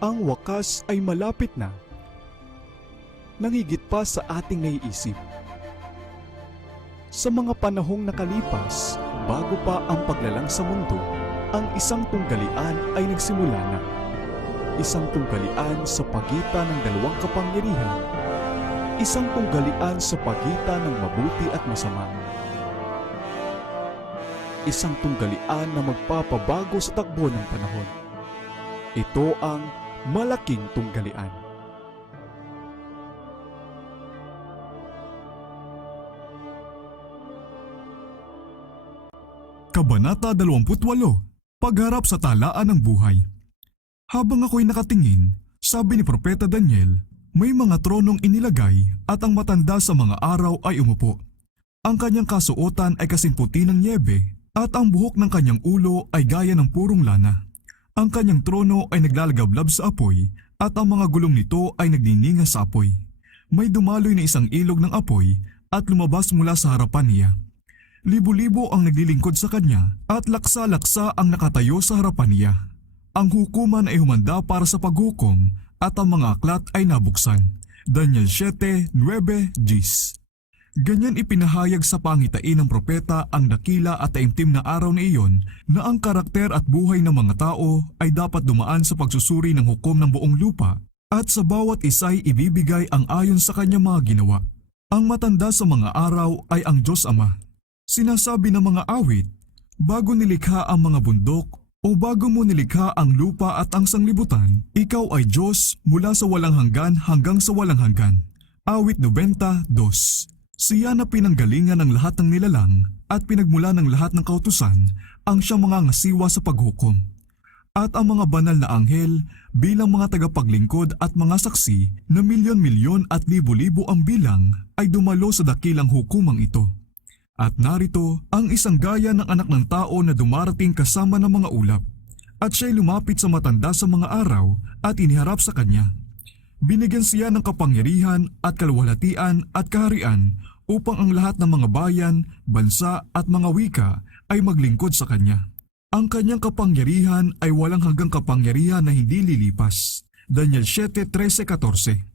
Ang wakas ay malapit na. Nangigit pa sa ating naiisip. Sa mga panahong nakalipas, bago pa ang paglalang sa mundo, ang isang tunggalian ay nagsimula na. Isang tunggalian sa pagitan ng dalawang kapangyarihan. Isang tunggalian sa pagitan ng mabuti at masama. Isang tunggalian na magpapabago sa takbo ng panahon. Ito ang malaking tunggalian. Kabanata 28, Pagharap sa talaan ng buhay. Habang ako'y nakatingin, sabi ni Propeta Daniel, may mga tronong inilagay at ang matanda sa mga araw ay umupo. Ang kanyang kasuotan ay kasing puti ng nyebe at ang buhok ng kanyang ulo ay gaya ng purong lana. Ang kanyang trono ay naglalagablab sa apoy at ang mga gulong nito ay nagnininga sa apoy. May dumaloy na isang ilog ng apoy at lumabas mula sa harapan niya. Libo-libo ang naglilingkod sa kanya at laksa-laksa ang nakatayo sa harapan niya. Ang hukuman ay humanda para sa paghukom at ang mga aklat ay nabuksan. Daniel 7:9-10. Ganyan ipinahayag sa pangitain ng propeta ang dakila at taimtim na araw na iyon na ang karakter at buhay ng mga tao ay dapat dumaan sa pagsusuri ng hukom ng buong lupa at sa bawat isa'y ibibigay ang ayon sa kanyang mga ginawa. Ang matanda sa mga araw ay ang Diyos Ama. Sinasabi ng mga awit, bago nilikha ang mga bundok o bago mo nilikha ang lupa at ang sanglibutan, ikaw ay Diyos mula sa walang hanggan hanggang sa walang hanggan. Awit 92. Siya na pinanggalingan ng lahat ng nilalang at pinagmula ng lahat ng kautusan ang siyang mga ngasiwa sa paghukom. At ang mga banal na anghel bilang mga tagapaglingkod at mga saksi na milyon-milyon at libo-libo ang bilang ay dumalo sa dakilang hukumang ito. At narito ang isang gaya ng anak ng tao na dumarating kasama ng mga ulap. At siya'y lumapit sa matanda sa mga araw at iniharap sa kanya. Binigyan siya ng kapangyarihan at kaluwalhatian at kaharian upang ang lahat ng mga bayan, bansa at mga wika ay maglingkod sa kanya. Ang kanyang kapangyarihan ay walang hanggang kapangyarihan na hindi lilipas. Daniel 7:13-14.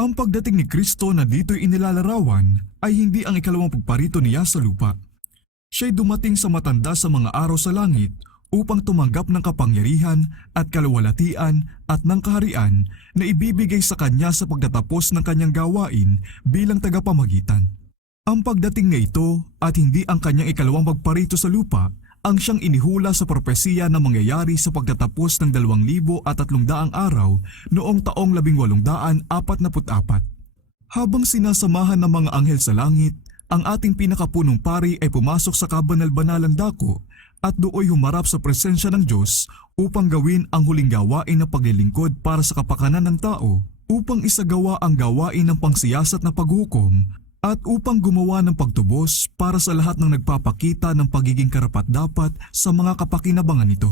Ang pagdating ni Kristo na dito'y inilalarawan ay hindi ang ikalawang pagparito niya sa lupa. Siya'y dumating sa matanda sa mga araw sa langit upang tumanggap ng kapangyarihan at kaluwalhatian at ng kaharian na ibibigay sa kanya sa pagtatapos ng kanyang gawain bilang tagapamagitan. Ang pagdating na ito at hindi ang kanyang ikalawang pagparito sa lupa ang siyang inihula sa propesiya na mangyayari sa pagtatapos ng 2,300 araw noong taong 1844. Habang sinasamahan ng mga anghel sa langit, ang ating pinakapunong pari ay pumasok sa kabanal-banalang dako at dooy humarap sa presensya ng Diyos upang gawin ang huling gawain na paglilingkod para sa kapakanan ng tao, upang isagawa ang gawain ng pangsiyasat na paghukom at upang gumawa ng pagtubos para sa lahat ng nagpapakita ng pagiging karapat-dapat sa mga kapakinabangan nito.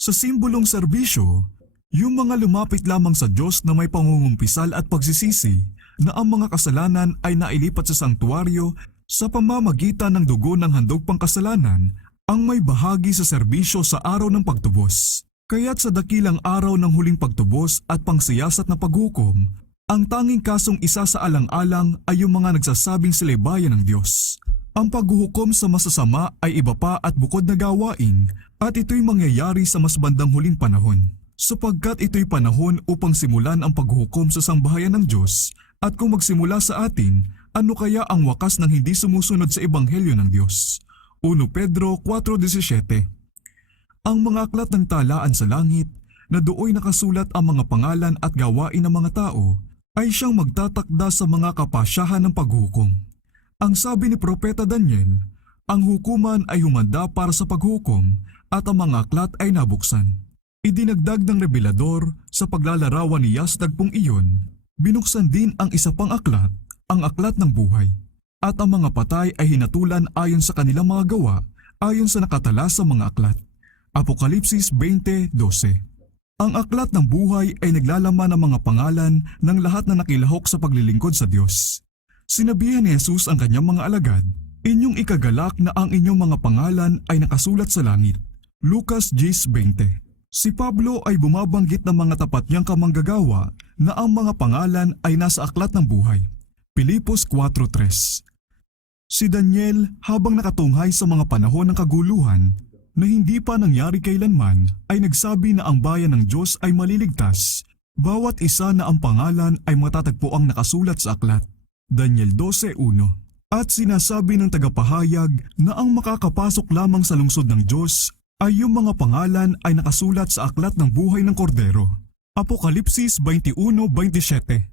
Sa simbolong serbisyo, yung mga lumapit lamang sa Diyos na may pangungumpisal at pagsisisi na ang mga kasalanan ay nailipat sa sanktuaryo sa pamamagitan ng dugo ng handog pangkasalanan ang may bahagi sa serbisyo sa araw ng pagtubos. Kaya't sa dakilang araw ng huling pagtubos at pangsiyasat na paghukom, ang tanging kasong isa sa alang-alang ay yung mga nagsasabing sila'y bayan ng Diyos. Ang paghuhukom sa masasama ay iba pa at bukod na gawain at ito'y mangyayari sa mas bandang huling panahon. Sapagkat ito'y panahon upang simulan ang paghuhukom sa sambahayan ng Diyos at kung magsimula sa atin, ano kaya ang wakas ng hindi sumusunod sa Ebanghelyo ng Diyos? 1 Pedro 4:17. Ang mga aklat ng talaan sa langit na dooy nakasulat ang mga pangalan at gawain ng mga tao ay siyang magtatakda sa mga kapasyahan ng paghukom. Ang sabi ni Propeta Daniel, ang hukuman ay humanda para sa paghukom at ang mga aklat ay nabuksan. Idinagdag ng revelador sa paglalarawan niya sa tagpong iyon, binuksan din ang isa pang aklat, ang aklat ng buhay. At ang mga patay ay hinatulan ayon sa kanilang mga gawa, ayon sa nakatala sa mga aklat. Apokalipsis 20:12. Ang aklat ng buhay ay naglalaman ng mga pangalan ng lahat na nakilahok sa paglilingkod sa Diyos. Sinabihan ni Jesus ang kanyang mga alagad, inyong ikagalak na ang inyong mga pangalan ay nakasulat sa langit. Lucas 10:20. Si Pablo ay bumabanggit ng mga tapat niyang kamanggagawa na ang mga pangalan ay nasa aklat ng buhay. Pilipos 4:3. Si Daniel, habang nakatunghay sa mga panahon ng kaguluhan na hindi pa nangyari kailanman, ay nagsabi na ang bayan ng Diyos ay maliligtas, bawat isa na ang pangalan ay matatagpuang nakasulat sa aklat. Daniel 12:1. At sinasabi ng tagapahayag na ang makakapasok lamang sa lungsod ng Diyos ay yung mga pangalan ay nakasulat sa aklat ng buhay ng Kordero. Apokalipsis 21:27.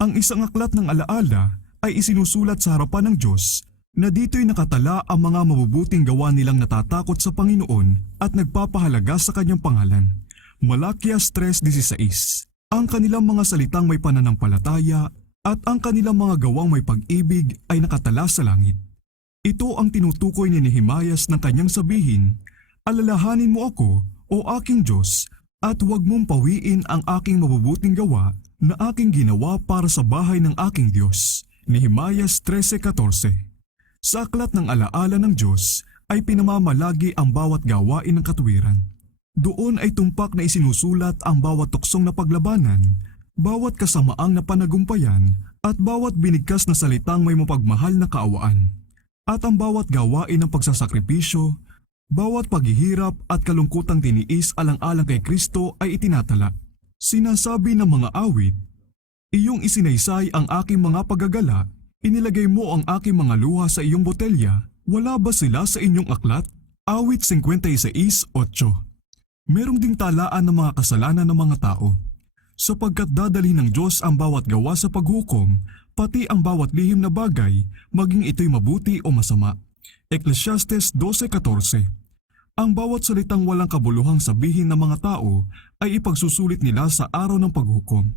Ang isang aklat ng alaala ay isinusulat sa harapan ng Diyos na dito'y nakatala ang mga mabubuting gawa nilang natatakot sa Panginoon at nagpapahalaga sa kanyang pangalan. Malakias 3:16. Ang kanilang mga salitang may pananampalataya at ang kanilang mga gawang may pag-ibig ay nakatala sa langit. Ito ang tinutukoy ni Nehemias ng kanyang sabihin, "Alalahanin mo ako, o aking Diyos, at huwag mong pawiin ang aking mabubuting gawa na aking ginawa para sa bahay ng aking Diyos." Nehemias 13:14. Sa aklat ng alaala ng Diyos ay pinamamalagi ang bawat gawain ng katuwiran. Doon ay tumpak na isinusulat ang bawat tuksong na paglabanan, bawat kasamaang na panagumpayan, at bawat binigkas na salitang may mapagmahal na kaawaan. At ang bawat gawain ng pagsasakripisyo, bawat paghihirap at kalungkutang tiniis alang-alang kay Kristo ay itinatala. Sinasabi ng mga awit, "Iyong isinaysay ang aking mga paggagala, inilagay mo ang aking mga luha sa iyong botelya, wala ba sila sa inyong aklat?" Awit 56:8. Merong ding talaan ng mga kasalanan ng mga tao. Sapagkat dadalhin ng Diyos ang bawat gawa sa paghukom, pati ang bawat lihim na bagay, maging ito'y mabuti o masama. Ecclesiastes 12:14. Ang bawat salitang walang kabuluhang sabihin ng mga tao ay ipagsusulit nila sa araw ng paghukom.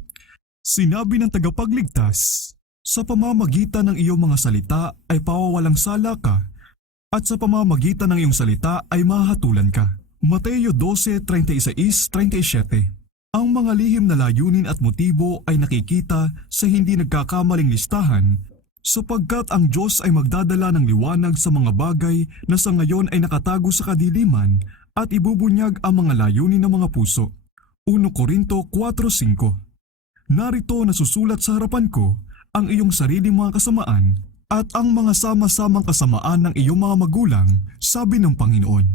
Sinabi ng tagapagligtas, "Sa pamamagitan ng iyong mga salita ay pawawalang sala ka, at sa pamamagitan ng iyong salita ay mahatulan ka." Mateo 12:36-37. Ang mga lihim na layunin at motibo ay nakikita sa hindi nagkakamaling listahan, sapagkat ang Diyos ay magdadala ng liwanag sa mga bagay na sa ngayon ay nakatago sa kadiliman at ibubunyag ang mga layunin ng mga puso. 1 Corinto 4:5. Narito nasusulat sa harapan ko ang iyong sariling mga kasamaan at ang mga sama-samang kasamaan ng iyong mga magulang, sabi ng Panginoon.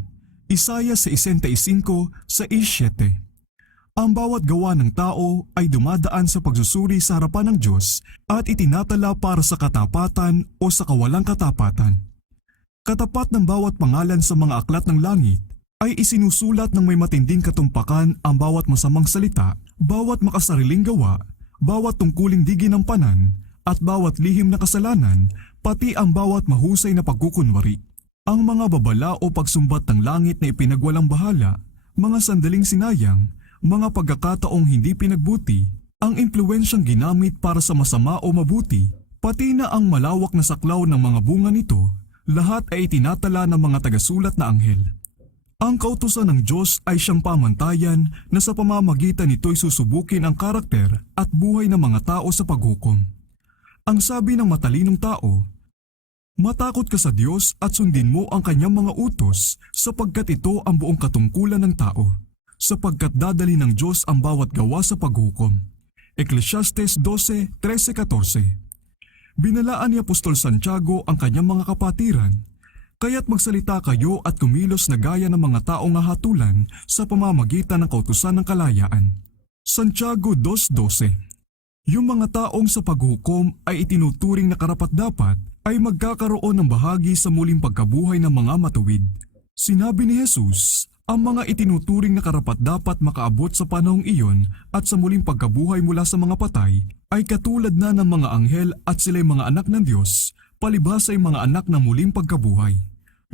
Isaiah 65:7. Ang bawat gawa ng tao ay dumadaan sa pagsusuri sa harapan ng Diyos at itinatala para sa katapatan o sa kawalang katapatan. Katapat ng bawat pangalan sa mga aklat ng langit ay isinusulat ng may matinding katumpakan ang bawat masamang salita, bawat makasariling gawa, bawat tungkuling di ginampanan, at bawat lihim na kasalanan, pati ang bawat mahusay na pagkukunwari. Ang mga babala o pagsumbat ng langit na ipinagwalang bahala, mga sandaling sinayang, mga pagkakataong hindi pinagbuti, ang impluwensyang ginamit para sa masama o mabuti, pati na ang malawak na saklaw ng mga bunga nito, lahat ay itinatala ng mga tagasulat na anghel. Ang kautusan ng Diyos ay siyang pamantayan na sa pamamagitan nito'y susubukin ang karakter at buhay ng mga tao sa paghukom. Ang sabi ng matalinong tao, "Matakot ka sa Diyos at sundin mo ang kanyang mga utos sapagkat ito ang buong katungkulan ng tao, sapagkat dadali ng Diyos ang bawat gawa sa paghukom." Ecclesiastes 12:13-14. Binalaan ni Apostol Santiago ang kanyang mga kapatiran, "Kaya't magsalita kayo at kumilos na gaya ng mga taong hahatulan sa pamamagitan ng kautusan ng kalayaan." Santiago 2:12. Yung mga taong sa paghukom ay itinuturing na karapat-dapat ay magkakaroon ng bahagi sa muling pagkabuhay ng mga matuwid. Sinabi ni Jesus, ang mga itinuturing na karapat-dapat makaabot sa panahong iyon at sa muling pagkabuhay mula sa mga patay ay katulad na ng mga anghel at sila'y mga anak ng Diyos, palibhas ay mga anak ng muling pagkabuhay.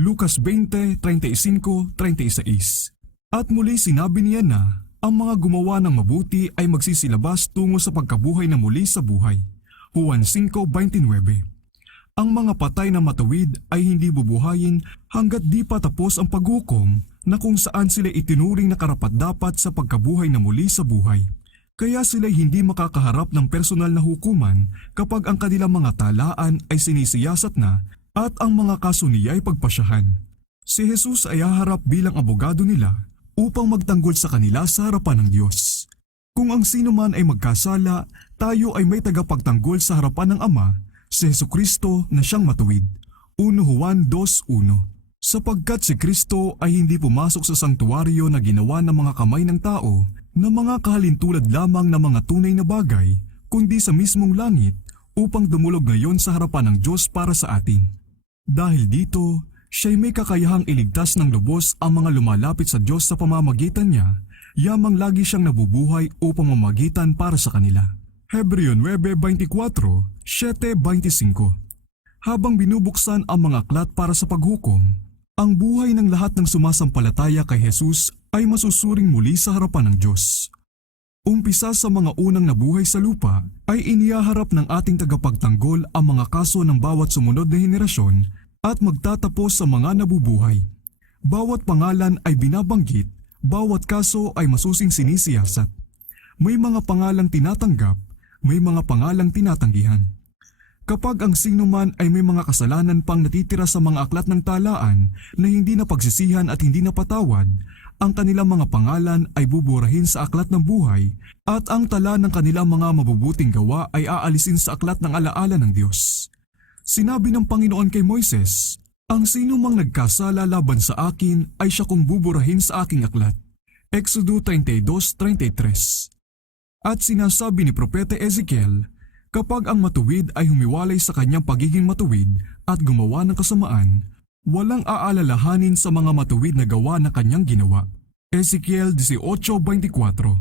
Lucas 20:35-36. At muli sinabi niya na, ang mga gumawa ng mabuti ay magsisilabas tungo sa pagkabuhay na muli sa buhay. Juan 5:29. Ang mga patay na matuwid ay hindi bubuhayin hanggat di pa tapos ang paghukom na kung saan sila itinuring na karapat-dapat sa pagkabuhay na muli sa buhay. Kaya sila'y hindi makakaharap ng personal na hukuman kapag ang kanilang mga talaan ay sinisiyasat na at ang mga kaso niya ay pagpasyahan. Si Jesus ay haharap bilang abogado nila upang magtanggol sa kanila sa harapan ng Diyos. Kung ang sino man ay magkasala, tayo ay may tagapagtanggol sa harapan ng Ama, si Hesukristo na siyang matuwid. 1 Juan 2:1. Sapagkat si Kristo ay hindi pumasok sa sangtuwaryo na ginawa ng mga kamay ng tao na mga kahalintulad lamang ng mga tunay na bagay, kundi sa mismong langit upang dumulog ngayon sa harapan ng Diyos para sa atin. Dahil dito, siya'y may kakayahang iligtas ng lubos ang mga lumalapit sa Diyos sa pamamagitan niya, yamang lagi siyang nabubuhay upang mamagitan para sa kanila. Hebreo 9:24, 7:25. Habang binubuksan ang mga aklat para sa paghukom, ang buhay ng lahat ng sumasampalataya kay Jesus ay masusuring muli sa harapan ng Diyos. Umpisa sa mga unang nabuhay sa lupa ay inihaharap ng ating tagapagtanggol ang mga kaso ng bawat sumunod na henerasyon at magtatapos sa mga nabubuhay. Bawat pangalan ay binabanggit, bawat kaso ay masusing sinisiyasat. May mga pangalang tinatanggap, may mga pangalang tinatanggihan. Kapag ang sino man ay may mga kasalanan pang natitira sa mga aklat ng talaan na hindi napagsisihan at hindi napatawad, ang kanilang mga pangalan ay buburahin sa aklat ng buhay at ang tala ng kanilang mga mabubuting gawa ay aalisin sa aklat ng alaala ng Diyos. Sinabi ng Panginoon kay Moises, "Ang sino mang nagkasala laban sa akin ay siya kong buburahin sa aking aklat." Exodo 32:33. At sinasabi ni Propeta Ezekiel, kapag ang matuwid ay humiwalay sa kanyang pagiging matuwid at gumawa ng kasamaan, walang aalalahanin sa mga matuwid na gawa na kanyang ginawa. Ezekiel 18:24.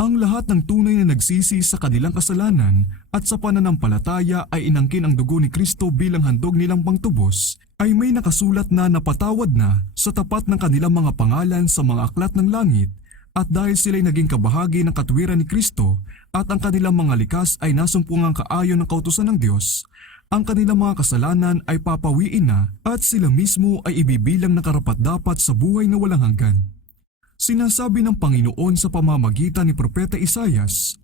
Ang lahat ng tunay na nagsisi sa kanilang kasalanan at sa pananampalataya ay inangkin ang dugo ni Kristo bilang handog nilang pangtubos, ay may nakasulat na napatawad na sa tapat ng kanilang mga pangalan sa mga aklat ng langit, at dahil sila'y naging kabahagi ng katwiran ni Kristo at ang kanilang mga likas ay nasumpungang kaayon ng kautusan ng Diyos, ang kanilang mga kasalanan ay papawiin na at sila mismo ay ibibilang na karapat-dapat sa buhay na walang hanggan. Sinasabi ng Panginoon sa pamamagitan ni Propeta Isaias,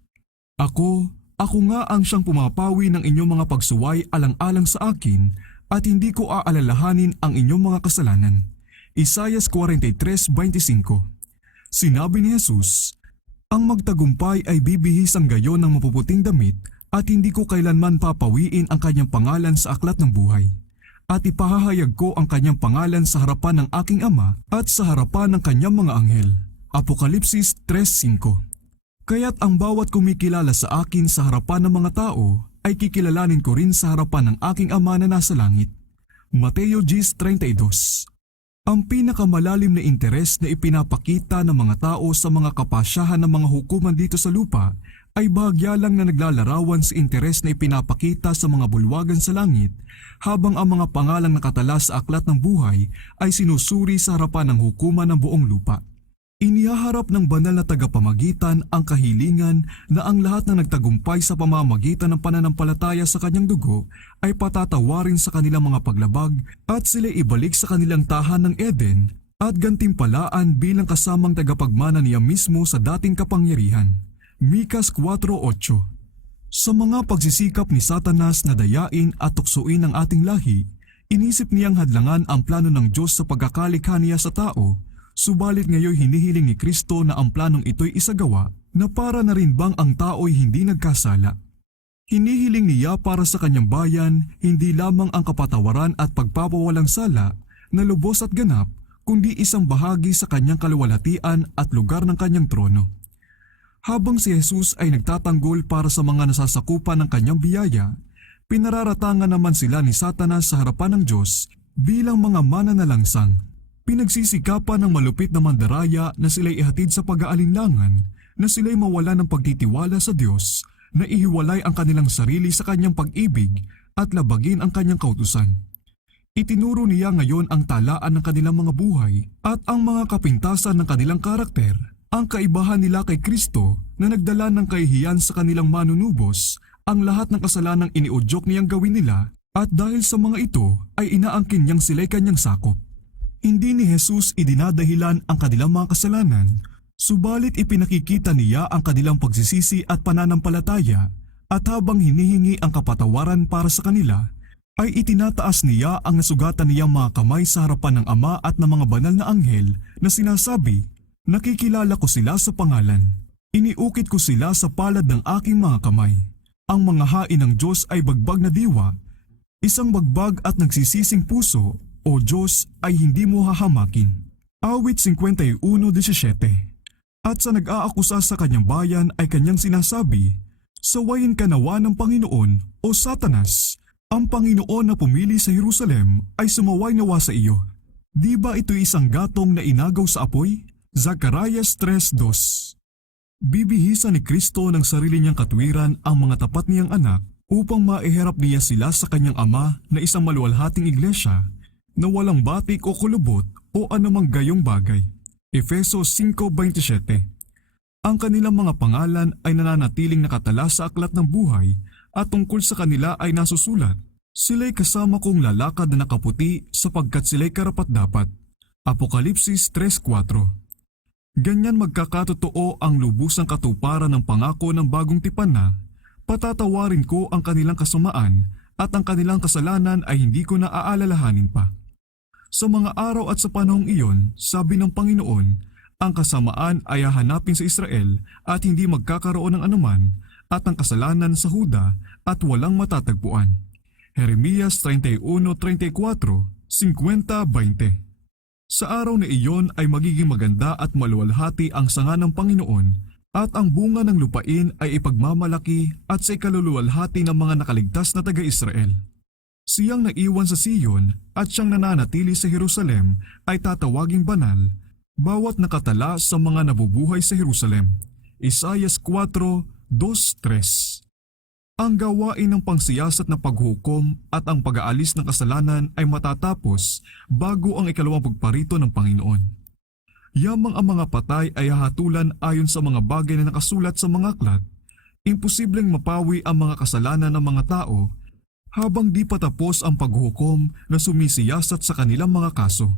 Ako nga ang siyang pumapawi ng inyong mga pagsuway alang-alang sa akin at hindi ko aalalahanin ang inyong mga kasalanan. Isaias 43:25. Sinabi ni Jesus, Ang magtagumpay ay bibihis ang gayon ng mapuputing damit at hindi ko kailanman papawiin ang kanyang pangalan sa aklat ng buhay. At ipahahayag ko ang kanyang pangalan sa harapan ng aking Ama at sa harapan ng kanyang mga anghel. Apokalipsis 3:5. Kaya't ang bawat kumikilala sa akin sa harapan ng mga tao ay kikilalanin ko rin sa harapan ng aking Ama na nasa langit. Mateo 10:32. Ang pinakamalalim na interes na ipinapakita ng mga tao sa mga kapasyahan ng mga hukuman dito sa lupa ay bahagya lang na naglalarawan sa interes na ipinapakita sa mga bulwagan sa langit, habang ang mga pangalang nakatala sa aklat ng buhay ay sinusuri sa harapan ng hukuman ng buong lupa. Inihaharap ng banal na tagapamagitan ang kahilingan na ang lahat ng nagtagumpay sa pamamagitan ng pananampalataya sa kanyang dugo ay patatawarin sa kanilang mga paglabag at sila ibalik sa kanilang tahan ng Eden at gantimpalaan bilang kasamang tagapagmana niya mismo sa dating kapangyarihan. Mikas 4:8. Sa mga pagsisikap ni Satanas na dayain at tuksuin ang ating lahi, inisip niyang hadlangan ang plano ng Diyos sa pagkakalikha niya sa tao, subalit ngayon hinihiling ni Kristo na ang planong ito'y isagawa na para na rin bang ang tao'y hindi nagkasala. Hinihiling niya para sa kanyang bayan hindi lamang ang kapatawaran at pagpapawalang sala na lubos at ganap, kundi isang bahagi sa kanyang kaluwalhatian at lugar ng kanyang trono. Habang si Jesus ay nagtatanggol para sa mga nasasakupan ng kanyang biyaya, pinararatangan naman sila ni Satanas sa harapan ng Diyos bilang mga mananalangsang. Pinagsisikapan ng malupit na mandaraya na sila'y ihatid sa pag-aalinlangan, na sila'y mawala ng pagtitiwala sa Diyos, na ihiwalay ang kanilang sarili sa kanyang pag-ibig at labagin ang kanyang kautusan. Itinuro niya ngayon ang talaan ng kanilang mga buhay at ang mga kapintasan ng kanilang karakter. Ang kaibahan nila kay Kristo na nagdala ng kahihiyan sa kanilang manunubos, ang lahat ng kasalanang iniudyok niyang gawin nila, at dahil sa mga ito ay inaangkin niyang sila'y kanyang sakop. Hindi ni Jesus idinadahilan ang kanilang mga kasalanan, subalit ipinakikita niya ang kanilang pagsisisi at pananampalataya, at habang hinihingi ang kapatawaran para sa kanila, ay itinataas niya ang nasugatan niyang mga kamay sa harapan ng Ama at ng mga banal na anghel na sinasabi, Nakikilala ko sila sa pangalan. Iniukit ko sila sa palad ng aking mga kamay. Ang mga hain ng Diyos ay bagbag na diwa, isang bagbag at nagsisising puso, o Diyos, ay hindi mo hahamakin. Awit 51:17. At sa nag-aakusa sa kanyang bayan ay kanyang sinasabi, sawayin ka nawa ng Panginoon, o Satanas, ang Panginoon na pumili sa Jerusalem ay sumaway nawa sa iyo. Di ba ito isang gatong na inagaw sa apoy? Zacarias 3:2. Bibihisan ni Kristo ng sarili niyang katwiran ang mga tapat niyang anak upang maiharap niya sila sa kanyang ama na isang maluwalhating iglesia na walang batik o kulubot o anumang gayong bagay. Efesos 5:27. Ang kanilang mga pangalan ay nananatiling nakatala sa aklat ng buhay at tungkol sa kanila ay nasusulat, sila'y kasama kong lalakad na nakaputi sapagkat sila'y karapat-dapat. Apokalipsis 3:4. Ganyan magkakatotoo ang lubusang katuparan ng pangako ng bagong tipan na, patatawarin ko ang kanilang kasamaan at ang kanilang kasalanan ay hindi ko na aalalahanin pa. Sa mga araw at sa panahong iyon, sabi ng Panginoon, ang kasamaan ay hahanapin sa Israel at hindi magkakaroon ng anuman at ang kasalanan sa Huda at walang matatagpuan. Jeremias 31:34, 50:20. Sa araw na iyon ay magiging maganda at maluwalhati ang sanga ng Panginoon at ang bunga ng lupain ay ipagmamalaki at sa ikaluluwalhati ng mga nakaligtas na taga-Israel. Siyang naiwan sa Siyon at siyang nananatili sa Jerusalem ay tatawaging banal, bawat nakatala sa mga nabubuhay sa Jerusalem. Isaias 4:2-3. Ang gawain ng pangsiyasat na paghukom at ang pag-aalis ng kasalanan ay matatapos bago ang ikalawang pagparito ng Panginoon. Yamang ang mga patay ay hahatulan ayon sa mga bagay na nakasulat sa mga aklat, imposibleng mapawi ang mga kasalanan ng mga tao habang di pa tapos ang paghukom na sumisiyasat sa kanilang mga kaso.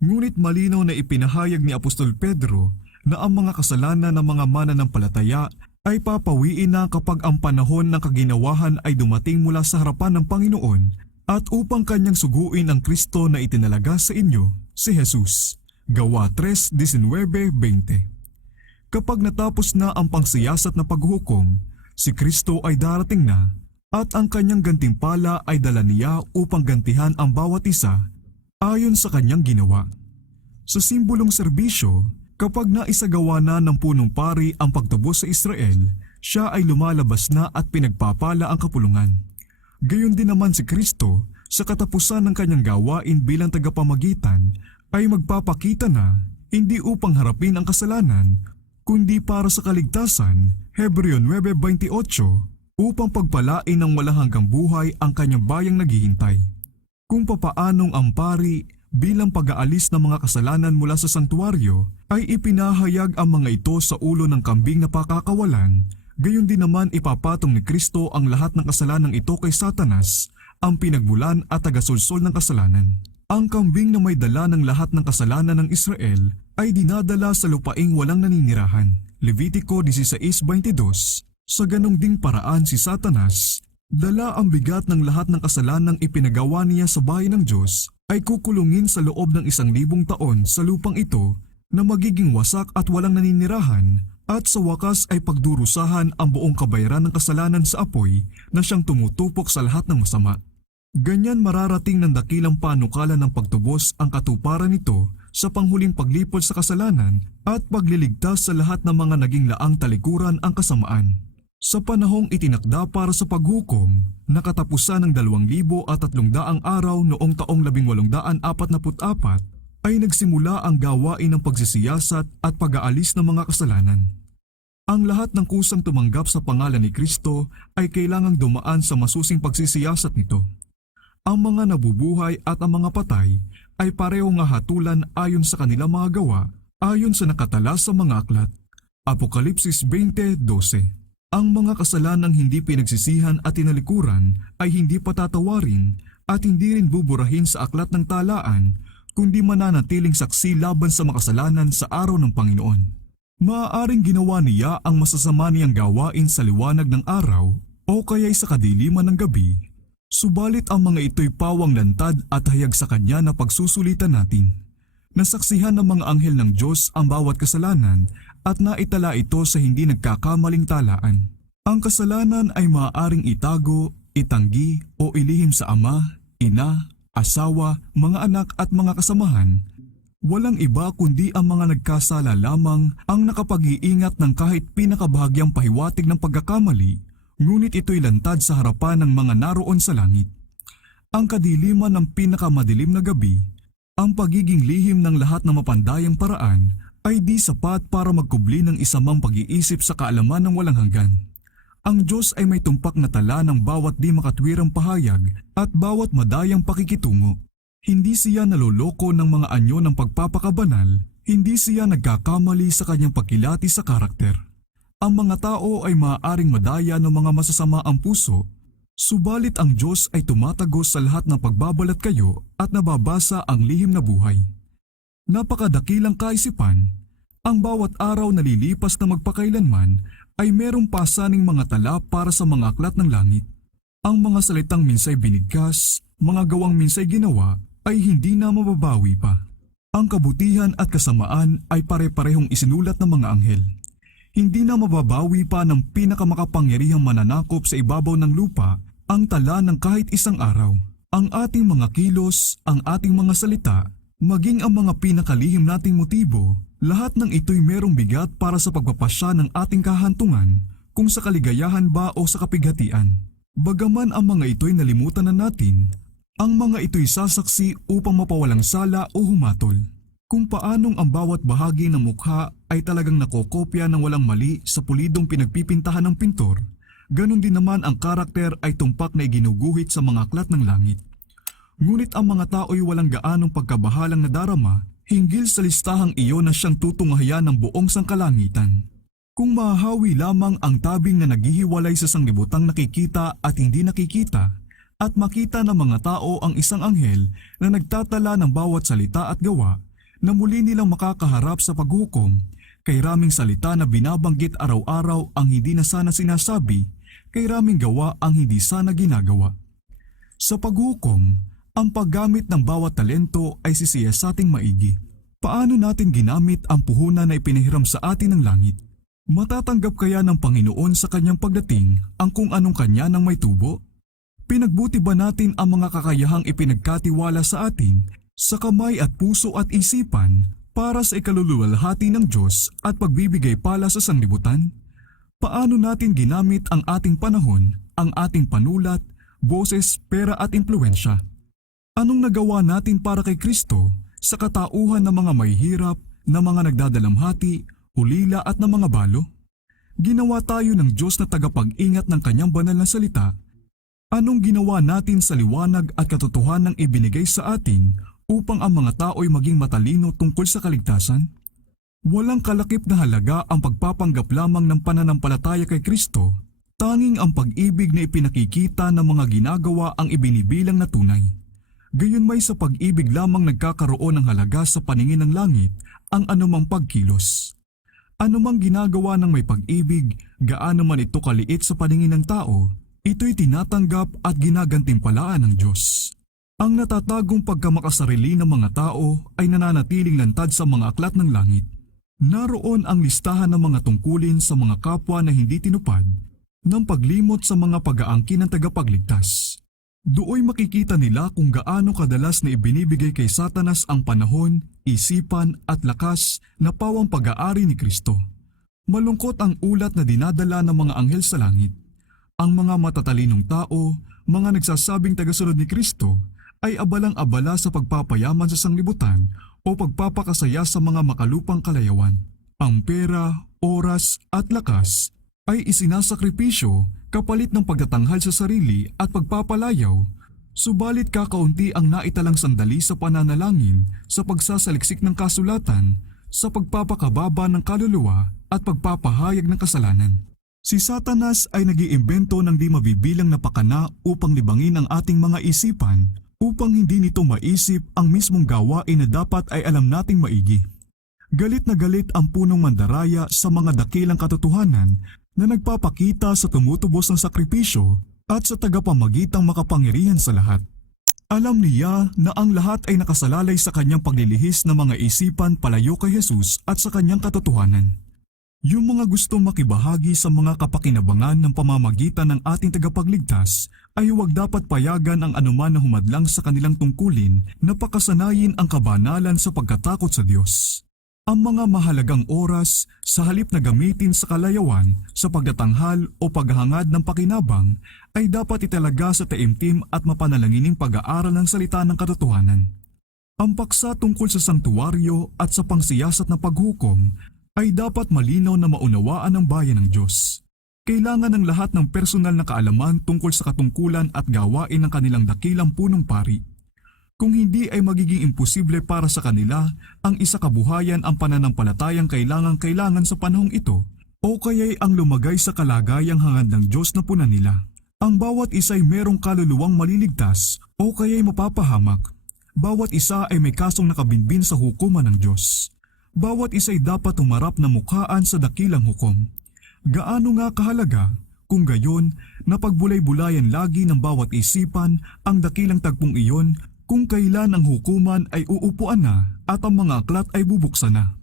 Ngunit malinaw na ipinahayag ni Apostol Pedro na ang mga kasalanan ng mga mananampalataya ay papawiin na kapag ang panahon ng kaginawahan ay dumating mula sa harapan ng Panginoon at upang kanyang suguin ang Kristo na itinalaga sa inyo, si Jesus. Gawa 3:19-20. Kapag natapos na ang pangsiyasat na paghukom, si Kristo ay darating na at ang kanyang gantimpala ay dala niya upang gantihan ang bawat isa ayon sa kanyang ginawa. Sa simbolong serbisyo, kapag naisagawa na ng punong pari ang pagtubos sa Israel, siya ay lumalabas na at pinagpapala ang kapulungan. Gayon din naman si Kristo sa katapusan ng kanyang gawain bilang tagapamagitan ay magpapakita na hindi upang harapin ang kasalanan, kundi para sa kaligtasan, Hebreo 9:28, upang pagpalain ng walang hanggang buhay ang kanyang bayang naghihintay. Kung papaanong ang pari bilang pag-aalis ng mga kasalanan mula sa santuaryo ay ipinahayag ang mga ito sa ulo ng kambing na pakakawalan, gayon din naman ipapatong ni Kristo ang lahat ng kasalanang ito kay Satanas, ang pinagmulan at tagasulsol ng kasalanan. Ang kambing na may dala ng lahat ng kasalanan ng Israel ay dinadala sa lupaing walang naninirahan. Levitico 16:22. Sa ganong ding paraan si Satanas, dala ang bigat ng lahat ng kasalanang ipinagawa niya sa bayan ng Diyos, ay kukulungin sa loob ng 1,000 taon sa lupang ito na magiging wasak at walang naninirahan at sa wakas ay pagdurusahan ang buong kabayaran ng kasalanan sa apoy na siyang tumutupok sa lahat ng masama. Ganyan mararating ng dakilang panukala ng pagtubos ang katuparan nito sa panghuling paglipol sa kasalanan at pagliligtas sa lahat ng mga naging laang talikuran ang kasamaan. Sa panahong itinakda para sa paghukom, nakatapusan ng 2,300 araw noong taong 1844, ay nagsimula ang gawain ng pagsisiyasat at pag-aalis ng mga kasalanan. Ang lahat ng kusang tumanggap sa pangalan ni Kristo ay kailangang dumaan sa masusing pagsisiyasat nito. Ang mga nabubuhay at ang mga patay ay parehong hahatulan ayon sa kanilang mga gawa, ayon sa nakatala sa mga aklat. Apokalipsis 20:12. Ang mga kasalanang hindi pinagsisihan at tinalikuran ay hindi patatawarin at hindi rin buburahin sa aklat ng talaan, kundi mananatiling saksi laban sa makasalanan sa araw ng Panginoon. Maaaring ginawa niya ang masasama niyang gawain sa liwanag ng araw o kaya'y sa kadiliman ng gabi, subalit ang mga ito'y pawang lantad at hayag sa kanya na pagsusulitan natin. Nasaksihan ng mga anghel ng Diyos ang bawat kasalanan at naitala ito sa hindi nagkakamaling talaan. Ang kasalanan ay maaaring itago, itanggi o ilihim sa ama, ina, asawa, mga anak at mga kasamahan. Walang iba kundi ang mga nagkasala lamang ang nakapag-iingat ng kahit pinakabahagyang pahiwatig ng pagkakamali, ngunit ito'y lantad sa harapan ng mga naroon sa langit. Ang kadiliman ng pinakamadilim na gabi, ang pagiging lihim ng lahat ng mapandayang paraan ay di sapat para magkubli ng isamang pag-iisip sa kaalaman ng walang hanggan. Ang Diyos ay may tumpak na tala ng bawat di makatwirang pahayag at bawat madayang pakikitungo. Hindi siya naloloko ng mga anyo ng pagpapakabanal, hindi siya nagkakamali sa kanyang pagkilati sa karakter. Ang mga tao ay maaaring madaya ng mga masasama ang puso, subalit ang Diyos ay tumatagos sa lahat ng pagbabalat kayo at nababasa ang lihim na buhay. Napakadakilang kaisipan, ang bawat araw na lilipas na magpakailanman ay merong pasaning mga tala para sa mga aklat ng langit. Ang mga salitang minsay binigkas, mga gawang minsay ginawa ay hindi na mababawi pa. Ang kabutihan at kasamaan ay pare-parehong isinulat ng mga anghel. Hindi na mababawi pa ng pinakamakapangyarihang mananakop sa ibabaw ng lupa ang tala ng kahit isang araw. Ang ating mga kilos, ang ating mga salita, maging ang mga pinakalihim nating motibo, lahat ng ito'y merong bigat para sa pagpapasya ng ating kahantungan, kung sa kaligayahan ba o sa kapighatian. Bagaman ang mga ito'y nalimutan na natin, ang mga ito'y sasaksi upang mapawalang sala o humatol. Kung paanong ang bawat bahagi ng mukha ay talagang nakokopya ng walang mali sa pulidong pinagpipintahan ng pintor, ganon din naman ang karakter ay tumpak na iginuguhit sa mga aklat ng langit. Ngunit ang mga tao'y walang gaanong pagkabahalang nadarama hinggil sa listahang iyon na siyang tutunghayan ng buong sangkalangitan. Kung mahahawi lamang ang tabing na naghihiwalay sa sanglibutang nakikita at hindi nakikita, at makita ng mga tao ang isang anghel na nagtatala ng bawat salita at gawa, na muli nilang makakaharap sa paghukom, kay raming salita na binabanggit araw-araw ang hindi na sana sinasabi, kay raming gawa ang hindi sana ginagawa. Sa paghukom, ang paggamit ng bawat talento ay sisiyasating maigi. Paano natin ginamit ang puhunan na ipinahiram sa atin ng langit? Matatanggap kaya ng Panginoon sa kanyang pagdating ang kung anong kanya ng may tubo? Pinagbuti ba natin ang mga kakayahang ipinagkatiwala sa atin sa kamay at puso at isipan para sa ikaluluwalhati ng Diyos at pagbibigay pala sa sanglibutan? Paano natin ginamit ang ating panahon, ang ating panulat, boses, pera at impluensya? Anong nagawa natin para kay Kristo sa katauhan ng mga mahihirap, ng mga nagdadalamhati, ulila at ng mga balo? Ginawa tayo ng Diyos na tagapag-ingat ng kanyang banal na salita. Anong ginawa natin sa liwanag at katotohanang ibinigay sa atin upang ang mga tao'y maging matalino tungkol sa kaligtasan? Walang kalakip na halaga ang pagpapanggap lamang ng pananampalataya kay Kristo, tanging ang pag-ibig na ipinakikita ng mga ginagawa ang ibinibilang na tunay. Gayunmay sa pag-ibig lamang nagkakaroon ng halaga sa paningin ng langit ang anumang pagkilos. Anumang ginagawa ng may pag-ibig, gaano man ito kaliit sa paningin ng tao, ito'y tinatanggap at ginagantimpalaan ng Diyos. Ang natatagong pagkamakasarili ng mga tao ay nananatiling lantad sa mga aklat ng langit. Naroon ang listahan ng mga tungkulin sa mga kapwa na hindi tinupad ng paglimot sa mga pag-aangkin ng tagapagligtas. Dooy makikita nila kung gaano kadalas na ibinibigay kay Satanas ang panahon, isipan at lakas na pawang pag-aari ni Kristo. Malungkot ang ulat na dinadala ng mga anghel sa langit. Ang mga matatalinong tao, mga nagsasabing tagasunod ni Kristo, ay abalang-abala sa pagpapayaman sa sanglibutan o pagpapakasaya sa mga makalupang kalayawan. Ang pera, oras at lakas ay isinasakripisyo kapalit ng pagtatanghal sa sarili at pagpapalayaw, subalit kakaunti ang naitalang sandali sa pananalangin, sa pagsasaliksik ng kasulatan, sa pagpapakababa ng kaluluwa at pagpapahayag ng kasalanan. Si Satanas ay nag-iimbento ng di mabibilang na pakana upang libangin ang ating mga isipan upang hindi nito maisip ang mismong gawain na dapat ay alam nating maigi. Galit na galit ang punong mandaraya sa mga dakilang katotohanan na nagpapakita sa tumutubos ng sakripisyo at sa tagapamagitang makapangyarihan sa lahat. Alam niya na ang lahat ay nakasalalay sa kanyang paglilihis ng mga isipan palayo kay Jesus at sa kanyang katotohanan. Yung mga gustong makibahagi sa mga kapakinabangan ng pamamagitan ng ating tagapagligtas ay huwag dapat payagan ang anuman na humadlang sa kanilang tungkulin na pakasanayin ang kabanalan sa pagkatakot sa Diyos. Ang mga mahalagang oras sa halip na gamitin sa kalayawan, sa pagdatanghal o paghahangad ng pakinabang ay dapat italaga sa taimtim at mapanalangining pag-aaral ng salita ng katotohanan. Ang paksa tungkol sa sangtuwaryo at sa pangsiyasat na paghukom ay dapat malinaw na maunawaan ng bayan ng Diyos. Kailangan ng lahat ng personal na kaalaman tungkol sa katungkulan at gawain ng kanilang dakilang punong pari. Kung hindi ay magiging imposible para sa kanila ang isa kabuhayan ang pananampalatayang kailangan sa panahong ito o kaya'y ang lumagay sa kalagayang hangad ng Diyos na punan nila. Ang bawat isa ay merong kaluluwang maliligtas o kaya'y mapapahamak. Bawat isa ay may kasong nakabinbin sa hukuman ng Diyos. Bawat isa ay dapat humarap na mukhaan sa dakilang hukom. Gaano nga kahalaga kung gayon na pagbulay-bulayan lagi ng bawat isipan ang dakilang tagpong iyon kung kailan ang hukuman ay uupuan na at ang mga aklat ay bubuksan na.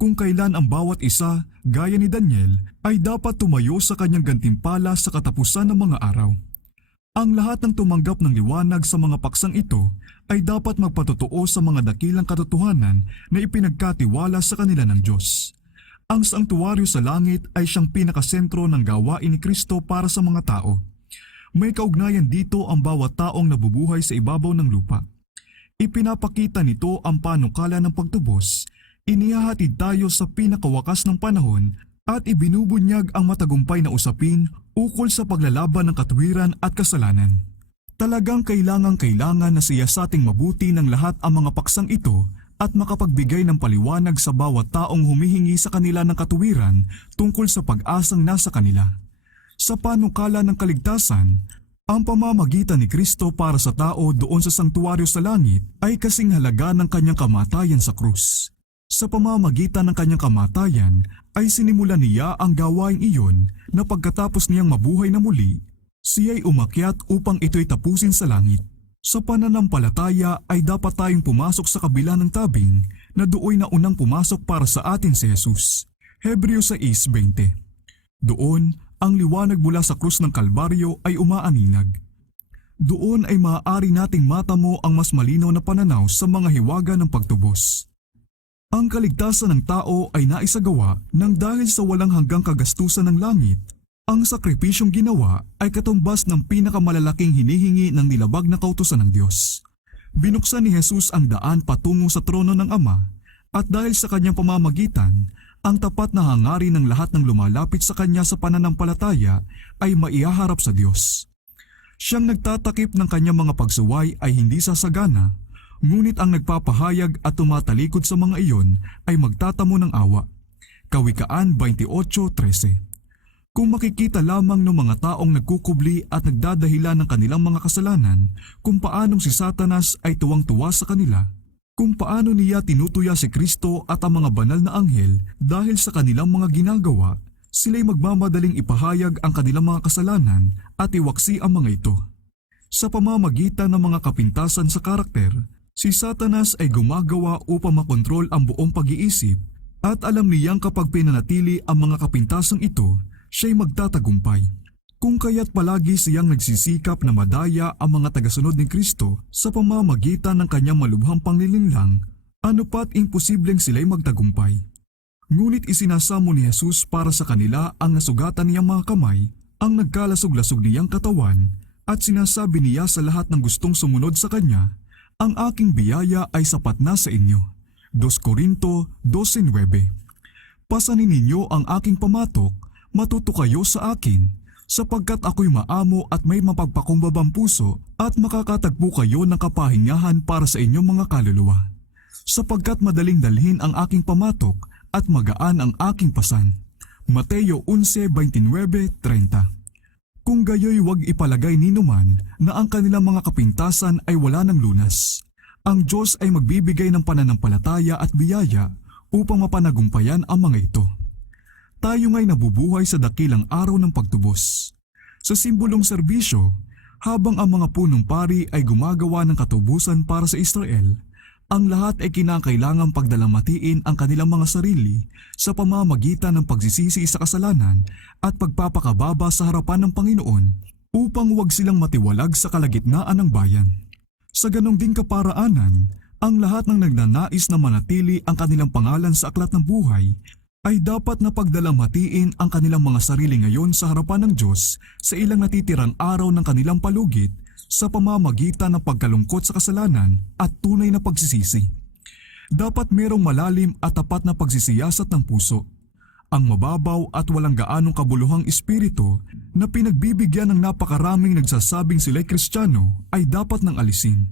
Kung kailan ang bawat isa, gaya ni Daniel, ay dapat tumayo sa kanyang gantimpala sa katapusan ng mga araw. Ang lahat ng tumanggap ng liwanag sa mga paksang ito ay dapat magpatotoo sa mga dakilang katotohanan na ipinagkatiwala sa kanila ng Diyos. Ang sangtuwaryo sa langit ay siyang pinakasentro ng gawain ni Kristo para sa mga tao. May kaugnayan dito ang bawat taong nabubuhay sa ibabaw ng lupa. Ipinapakita nito ang panukala ng pagtubos, inihahatid tayo sa pinakawakas ng panahon at ibinubunyag ang matagumpay na usapin ukol sa paglalaban ng katwiran at kasalanan. Talagang kailangan na siyasating mabuti ng lahat ang mga paksang ito at makapagbigay ng paliwanag sa bawat taong humihingi sa kanila ng katuwiran tungkol sa pag-asang nasa kanila. Sa panukala ng kaligtasan, ang pamamagitan ni Kristo para sa tao doon sa sangtuwaryo sa langit ay kasing halaga ng kanyang kamatayan sa krus. Sa pamamagitan ng kanyang kamatayan ay sinimulan niya ang gawain iyon na pagkatapos niyang mabuhay na muli, siya'y umakyat upang ito'y tapusin sa langit. Sa pananampalataya ay dapat tayong pumasok sa kabila ng tabing na doon na unang pumasok para sa atin si Jesus. Hebreo 6:20. Doon, ang liwanag mula sa krus ng Kalbaryo ay umaaninag. Doon ay maaari nating matamo ang mas malinaw na pananaw sa mga hiwaga ng pagtubos. Ang kaligtasan ng tao ay naisagawa nang dahil sa walang hanggang kagastusan ng langit. Ang sakripisyong ginawa ay katumbas ng pinakamalalaking hinihingi ng nilabag na kautusan ng Diyos. Binuksan ni Jesus ang daan patungo sa trono ng Ama at dahil sa kanyang pamamagitan, ang tapat na hangarin ng lahat ng lumalapit sa kanya sa pananampalataya ay maihaharap sa Diyos. Siyang nagtatakip ng kanyang mga pagsuway ay hindi sasagana, ngunit ang nagpapahayag at tumatalikod sa mga iyon ay magtatamo ng awa. Kawikaan 28:13. Kung makikita lamang ng mga taong nagkukubli at nagdadahilan ng kanilang mga kasalanan kung paanong si Satanas ay tuwang-tuwa sa kanila, kung paano niya tinutuya si Kristo at ang mga banal na anghel dahil sa kanilang mga ginagawa, sila'y magmamadaling ipahayag ang kanilang mga kasalanan at iwaksi ang mga ito. Sa pamamagitan ng mga kapintasan sa karakter, si Satanas ay gumagawa upang makontrol ang buong pag-iisip at alam niyang kapag pinanatili ang mga kapintasang ito, siya'y magtatagumpay. Kung kaya't palagi siyang nagsisikap na madaya ang mga tagasunod ni Kristo sa pamamagitan ng kanyang malubhang panglilinlang, ano pat imposibleng sila'y magtagumpay. Ngunit isinasamo ni Jesus para sa kanila ang nasugatan niyang mga kamay, ang nagkalasog-lasog niyang katawan, at sinasabi niya sa lahat ng gustong sumunod sa kanya, ang aking biyaya ay sapat na sa inyo. 2 Corinto 12:9. Pasanin ninyo ang aking pamatok, matuto kayo sa akin, sapagkat ako'y maamo at may mapagpakumbabang puso at makakatagpo kayo ng kapahingahan para sa inyong mga kaluluwa. Sapagkat madaling dalhin ang aking pamatok at magaan ang aking pasan. Mateo 11:29-30. Kung gayoy huwag ipalagay ninuman na ang kanilang mga kapintasan ay wala ng lunas. Ang Diyos ay magbibigay ng pananampalataya at biyaya upang mapanagumpayan ang mga ito. Tayo nga'y nabubuhay sa dakilang araw ng pagtubos. Sa simbolong serbisyo, Habang ang mga punong pari ay gumagawa ng katubusan para sa Israel, ang lahat ay kinakailangang pagdalamatiin ang kanilang mga sarili sa pamamagitan ng pagsisisi sa kasalanan at pagpapakababa sa harapan ng Panginoon upang huwag silang matiwalag sa kalagitnaan ng bayan. Sa ganong ding kaparaanan, ang lahat ng nagnanais na manatili ang kanilang pangalan sa aklat ng buhay ay dapat na pagdalamatiin ang kanilang mga sarili ngayon sa harapan ng Diyos sa ilang natitirang araw ng kanilang palugit sa pamamagitan ng pagkalungkot sa kasalanan at tunay na pagsisisi. Dapat merong malalim at tapat na pagsisiyasat ng puso. Ang mababaw at walang gaanong kabuluhang espiritu na pinagbibigyan ng napakaraming nagsasabing sila'y Kristiyano ay dapat nang alisin.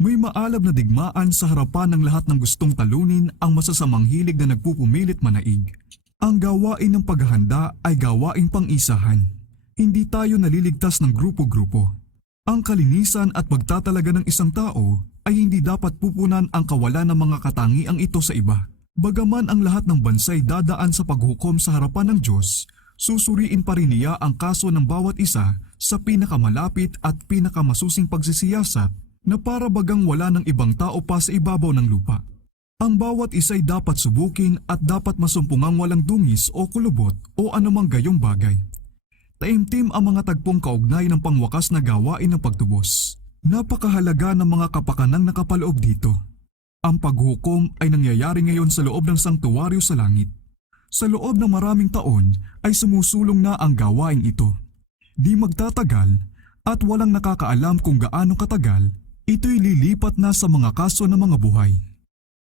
May maalab na digmaan sa harapan ng lahat ng gustong talunin ang masasamang hilig na nagpupumilit manaig. Ang gawain ng paghahanda ay gawaing pang-isahan. Hindi tayo naliligtas ng grupo-grupo. Ang kalinisan at pagtatalaga ng isang tao ay hindi dapat pupunan ang kawalan ng mga katangiang ito sa iba. Bagaman ang lahat ng bansa'y dadaan sa paghukom sa harapan ng Diyos, susuriin pa rin niya ang kaso ng bawat isa sa pinakamalapit at pinakamasusing pagsisiyasat na para bagang wala ng ibang tao pa sa ibabaw ng lupa. Ang bawat isa'y dapat subukin at dapat masumpungang walang dungis o kulubot o anumang gayong bagay. Taimtim ang mga tagpong kaugnay ng pangwakas na gawain ng pagtubos. Napakahalaga ng mga kapakanang nakapaloob dito. Ang paghukom ay nangyayari ngayon sa loob ng sangtuwaryo sa langit. Sa loob ng maraming taon ay sumusulong na ang gawain ito. Di magtatagal at walang nakakaalam kung gaano katagal, ito'y lilipat na sa mga kaso ng mga buhay.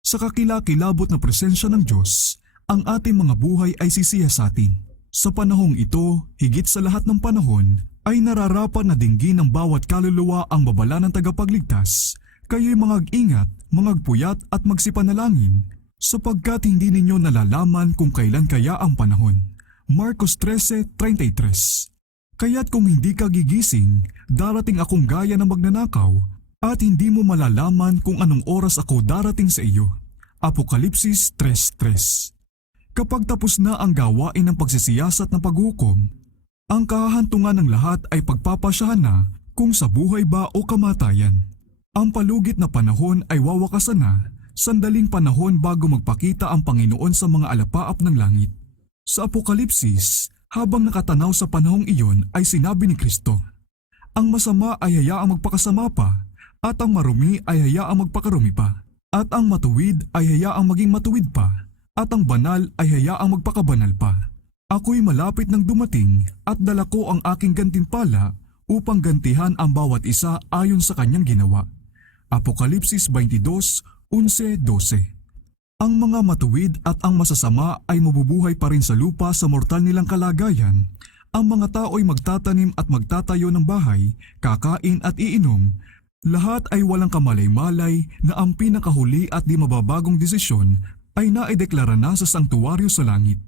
Sa kakilakilabot na presensya ng Diyos, ang ating mga buhay ay sisiyasatin. Sa panahong ito, higit sa lahat ng panahon, ay nararapat na dinggin ng bawat kaluluwa ang babala ng tagapagligtas. Kayo'y mangag-ingat, mangagpuyat at magsipanalangin, sapagkat hindi ninyo nalalaman kung kailan kaya ang panahon. Marcos 13:33. Kaya't kung hindi ka gigising, darating akong gaya na magnanakaw, at hindi mo malalaman kung anong oras ako darating sa iyo. Apokalipsis 3:3. Kapag tapos na ang gawain ng pagsisiyasat ng paghukom, ang kahahantungan ng lahat ay pagpapasyahan na kung sa buhay ba o kamatayan. Ang palugit na panahon ay wawakasan na, sandaling panahon bago magpakita ang Panginoon sa mga alapaap ng langit. Sa Apokalipsis, habang nakatanaw sa panahong iyon ay sinabi ni Kristo, ang masama ay hayaang magpakasama pa, at ang marumi ay hayaang magpakarumi pa, at ang matuwid ay hayaang maging matuwid pa, at ang banal ay hayaang magpakabanal pa. Ako'y malapit nang dumating at dala ko ang aking gantimpala upang gantihan ang bawat isa ayon sa kanyang ginawa. Apokalipsis 22:11-12. Ang mga matuwid at ang masasama ay mabubuhay pa rin sa lupa sa mortal nilang kalagayan. Ang mga tao'y magtatanim at magtatayo ng bahay, kakain at iinom. Lahat ay walang kamalay-malay na ang pinakahuli at di mababagong desisyon ay naideklara na sa sangtuwaryo sa langit.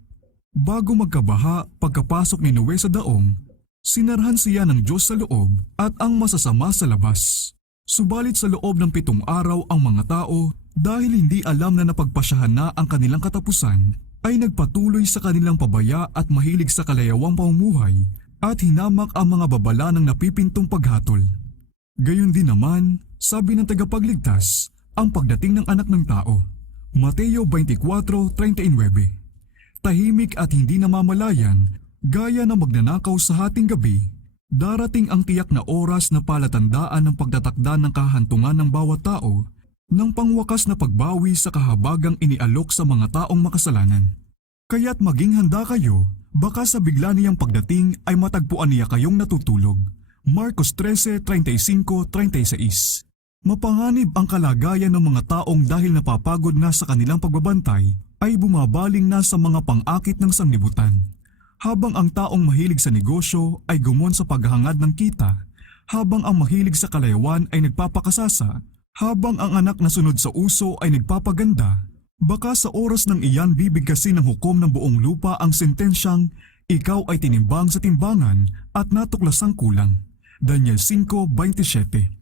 Bago magkabaha pagkapasok ni Noe sa daong, sinarhan siya ng Diyos sa loob at ang masasama sa labas. Subalit sa loob ng 7 araw ang mga tao, dahil hindi alam na napagpasyahan na ang kanilang katapusan, ay nagpatuloy sa kanilang pabaya at mahilig sa kalayawang pamumuhay at hinamak ang mga babala ng napipintong paghatol. Gayon din naman, sabi ng tagapagligtas, ang pagdating ng anak ng tao. Mateo 24:39. Tahimik at hindi namamalayan, gaya na magnanakaw sa hating gabi, darating ang tiyak na oras na palatandaan ng pagtatakda ng kahantungan ng bawat tao ng pangwakas na pagbawi sa kahabagang inialok sa mga taong makasalanan. Kaya't maging handa kayo, baka sa bigla niyang pagdating ay matagpuan niya kayong natutulog. Marcos 13:35-36. Mapanganib ang kalagayan ng mga taong dahil napapagod na sa kanilang pagbabantay ay bumabaling na sa mga pang-akit ng sanglibutan. Habang ang taong mahilig sa negosyo ay gumon sa paghahangad ng kita, habang ang mahilig sa kalayawan ay nagpapakasasa, habang ang anak na sunod sa uso ay nagpapaganda, baka sa oras ng iyan bibigkasin ng hukom ng buong lupa ang sentensyang ikaw ay tinimbang sa timbangan at natuklasang kulang. Daniel 5:27.